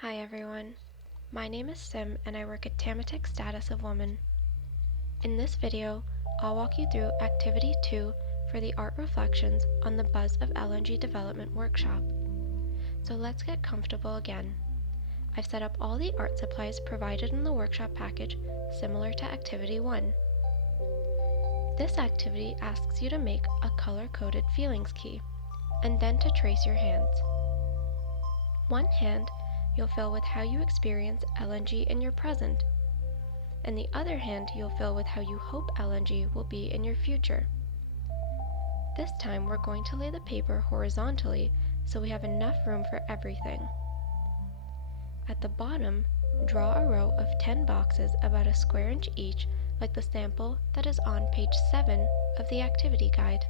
Hi everyone, my name is Sim and I work at Tamatic Status of Woman. In this video, I'll walk you through Activity 2 for the Art Reflections on the Buzz of LNG Development workshop. So let's get comfortable again. I've set up all the art supplies provided in the workshop package, similar to Activity 1. This activity asks you to make a color-coded feelings key, and then to trace your hands. One hand you'll fill with how you experience LNG in your present, and the other hand you'll fill with how you hope LNG will be in your future. This time we're going to lay the paper horizontally so we have enough room for everything. At the bottom, draw a row of 10 boxes about a square inch each, like the sample that is on page 7 of the activity guide.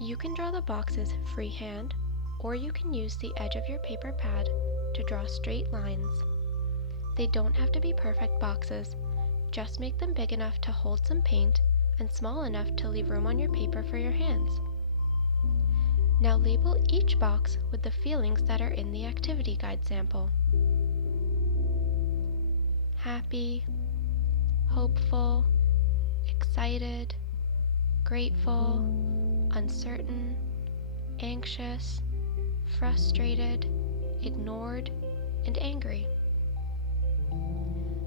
You can draw the boxes freehand, or you can use the edge of your paper pad to draw straight lines. They don't have to be perfect boxes, just make them big enough to hold some paint and small enough to leave room on your paper for your hands. Now label each box with the feelings that are in the activity guide sample. Happy, hopeful, excited, grateful, uncertain, anxious, frustrated, ignored, and angry.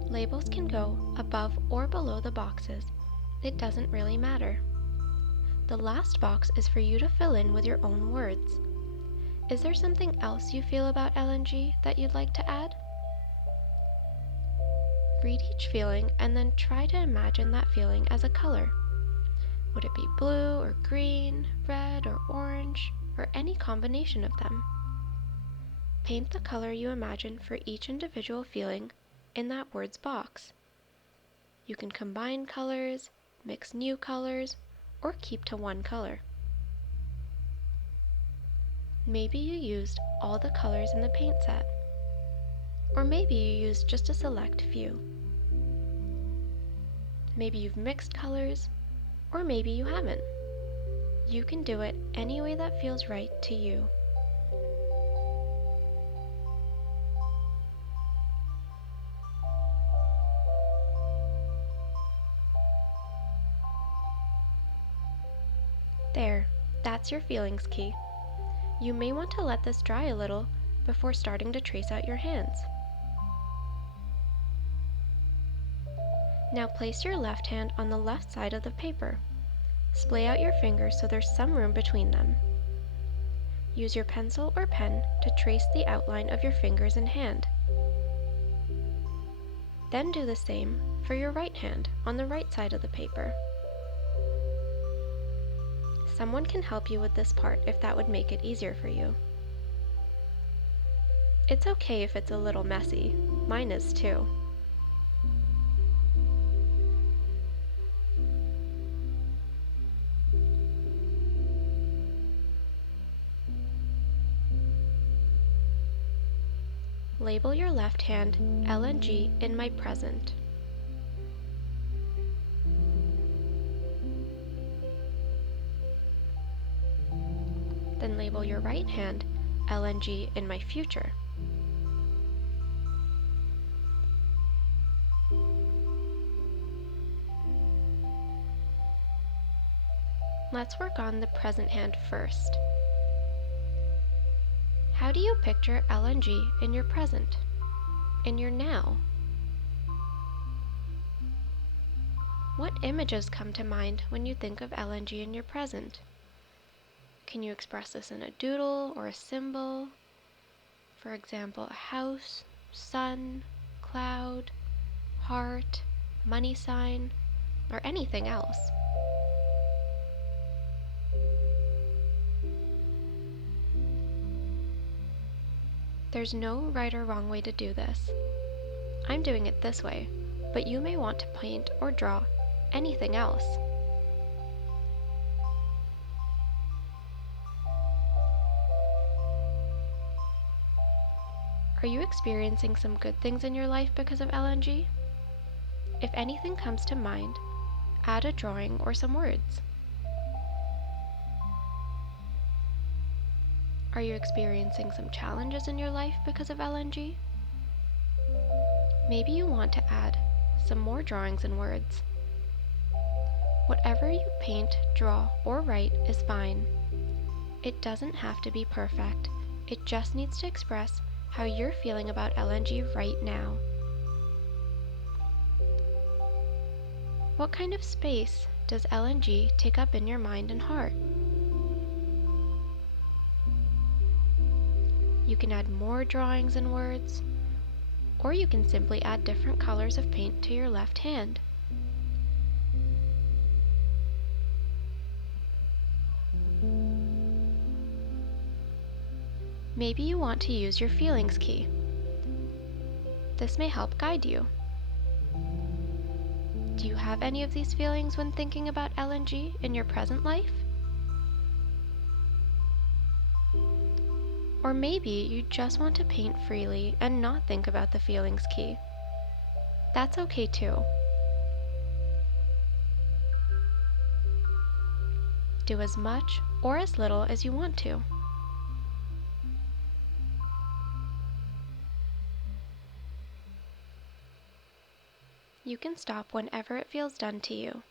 Labels can go above or below the boxes. It doesn't really matter. The last box is for you to fill in with your own words. Is there something else you feel about LNG that you'd like to add? Read each feeling and then try to imagine that feeling as a color. Would it be blue or green, red or orange, or any combination of them? Paint the color you imagine for each individual feeling in that word's box. You can combine colors, mix new colors, or keep to one color. Maybe you used all the colors in the paint set, or maybe you used just a select few. Maybe you've mixed colors, or maybe you haven't. You can do it any way that feels right to you. There, that's your feelings key. You may want to let this dry a little before starting to trace out your hands. Now place your left hand on the left side of the paper. Splay out your fingers so there's some room between them. Use your pencil or pen to trace the outline of your fingers and hand. Then do the same for your right hand on the right side of the paper. Someone can help you with this part if that would make it easier for you. It's okay if it's a little messy. Mine is too. Label your left hand LNG in my present. Then label your right hand LNG in my future. Let's work on the present hand first. How do you picture LNG in your present, in your now? What images come to mind when you think of LNG in your present? Can you express this in a doodle or a symbol? For example, a house, sun, cloud, heart, money sign, or anything else. There's no right or wrong way to do this. I'm doing it this way, but you may want to paint or draw anything else. Are you experiencing some good things in your life because of LNG? If anything comes to mind, add a drawing or some words. Are you experiencing some challenges in your life because of LNG? Maybe you want to add some more drawings and words. Whatever you paint, draw, or write is fine. It doesn't have to be perfect. It just needs to express how you're feeling about LNG right now. What kind of space does LNG take up in your mind and heart? You can add more drawings and words, or you can simply add different colors of paint to your left hand. Maybe you want to use your feelings key. This may help guide you. Do you have any of these feelings when thinking about LNG in your present life? Or maybe you just want to paint freely and not think about the feelings key. That's okay too. Do as much or as little as you want to. You can stop whenever it feels done to you.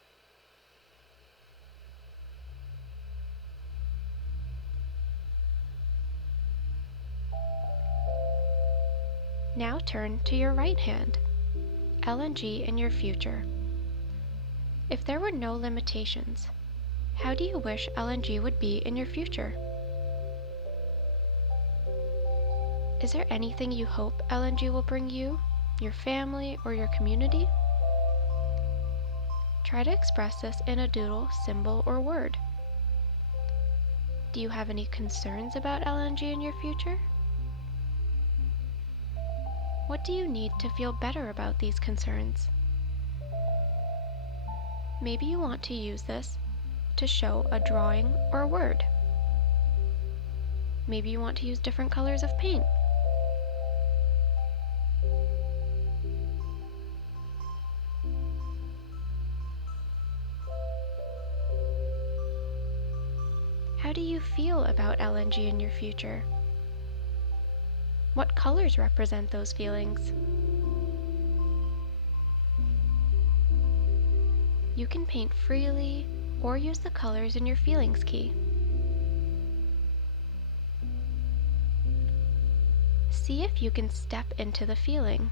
Now turn to your right hand, LNG in your future. If there were no limitations, how do you wish LNG would be in your future? Is there anything you hope LNG will bring you, your family, or your community? Try to express this in a doodle, symbol, or word. Do you have any concerns about LNG in your future? What do you need to feel better about these concerns? Maybe you want to use this to show a drawing or a word. Maybe you want to use different colors of paint. How do you feel about LNG in your future? What colors represent those feelings? You can paint freely or use the colors in your feelings key. See if you can step into the feeling.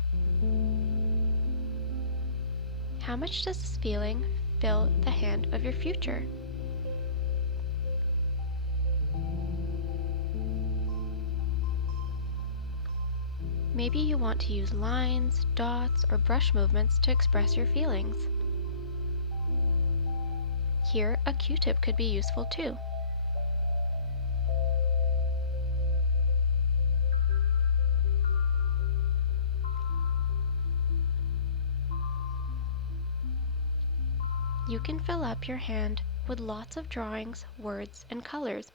How much does this feeling fill the hand of your future? Maybe you want to use lines, dots, or brush movements to express your feelings. Here, a Q-tip could be useful too. You can fill up your hand with lots of drawings, words, and colors,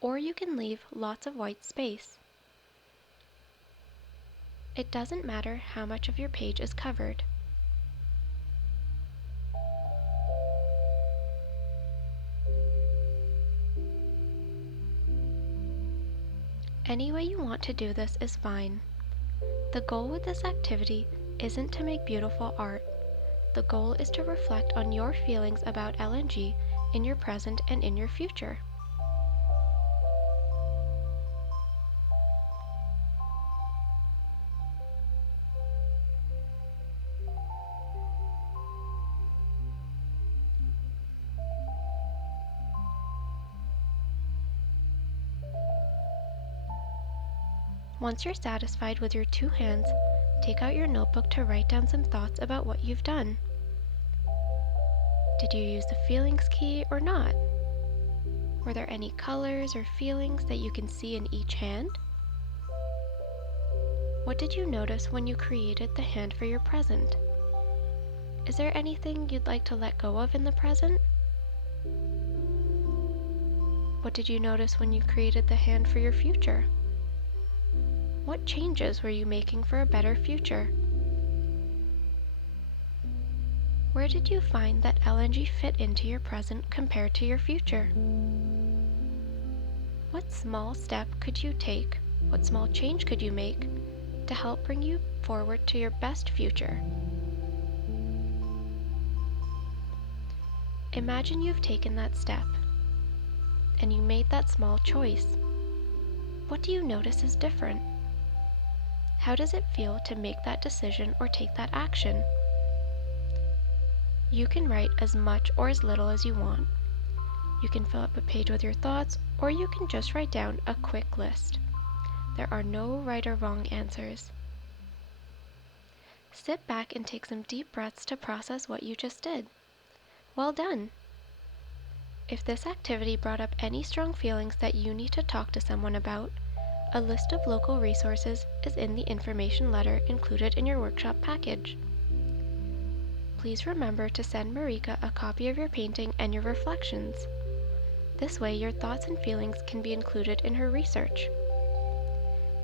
or you can leave lots of white space. It doesn't matter how much of your page is covered. Any way you want to do this is fine. The goal with this activity isn't to make beautiful art. The goal is to reflect on your feelings about LNG in your present and in your future. Once you're satisfied with your two hands, take out your notebook to write down some thoughts about what you've done. Did you use the feelings key or not? Were there any colors or feelings that you can see in each hand? What did you notice when you created the hand for your present? Is there anything you'd like to let go of in the present? What did you notice when you created the hand for your future? What changes were you making for a better future? Where did you find that LNG fit into your present compared to your future? What small step could you take? What small change could you make to help bring you forward to your best future? Imagine you've taken that step and you made that small choice. What do you notice is different? How does it feel to make that decision or take that action? You can write as much or as little as you want. You can fill up a page with your thoughts, or you can just write down a quick list. There are no right or wrong answers. Sit back and take some deep breaths to process what you just did. Well done! If this activity brought up any strong feelings that you need to talk to someone about, a list of local resources is in the information letter included in your workshop package. Please remember to send Marika a copy of your painting and your reflections. This way your thoughts and feelings can be included in her research.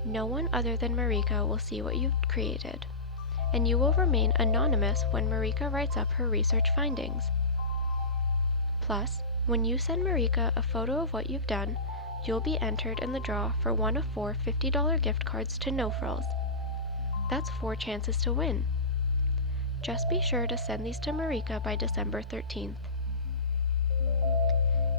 No one other than Marika will see what you've created, and you will remain anonymous when Marika writes up her research findings. Plus, when you send Marika a photo of what you've done, you'll be entered in the draw for one of 4 $50 gift cards to No Frills. That's 4 chances to win. Just be sure to send these to Marika by December 13th.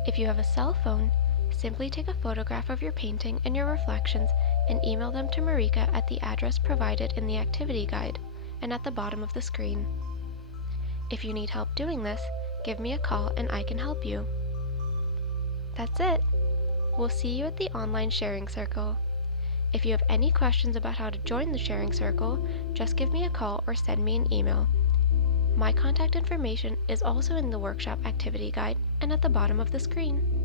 If you have a cell phone, simply take a photograph of your painting and your reflections and email them to Marika at the address provided in the activity guide and at the bottom of the screen. If you need help doing this, give me a call and I can help you. That's it! We'll see you at the online sharing circle. If you have any questions about how to join the sharing circle, just give me a call or send me an email. My contact information is also in the workshop activity guide and at the bottom of the screen.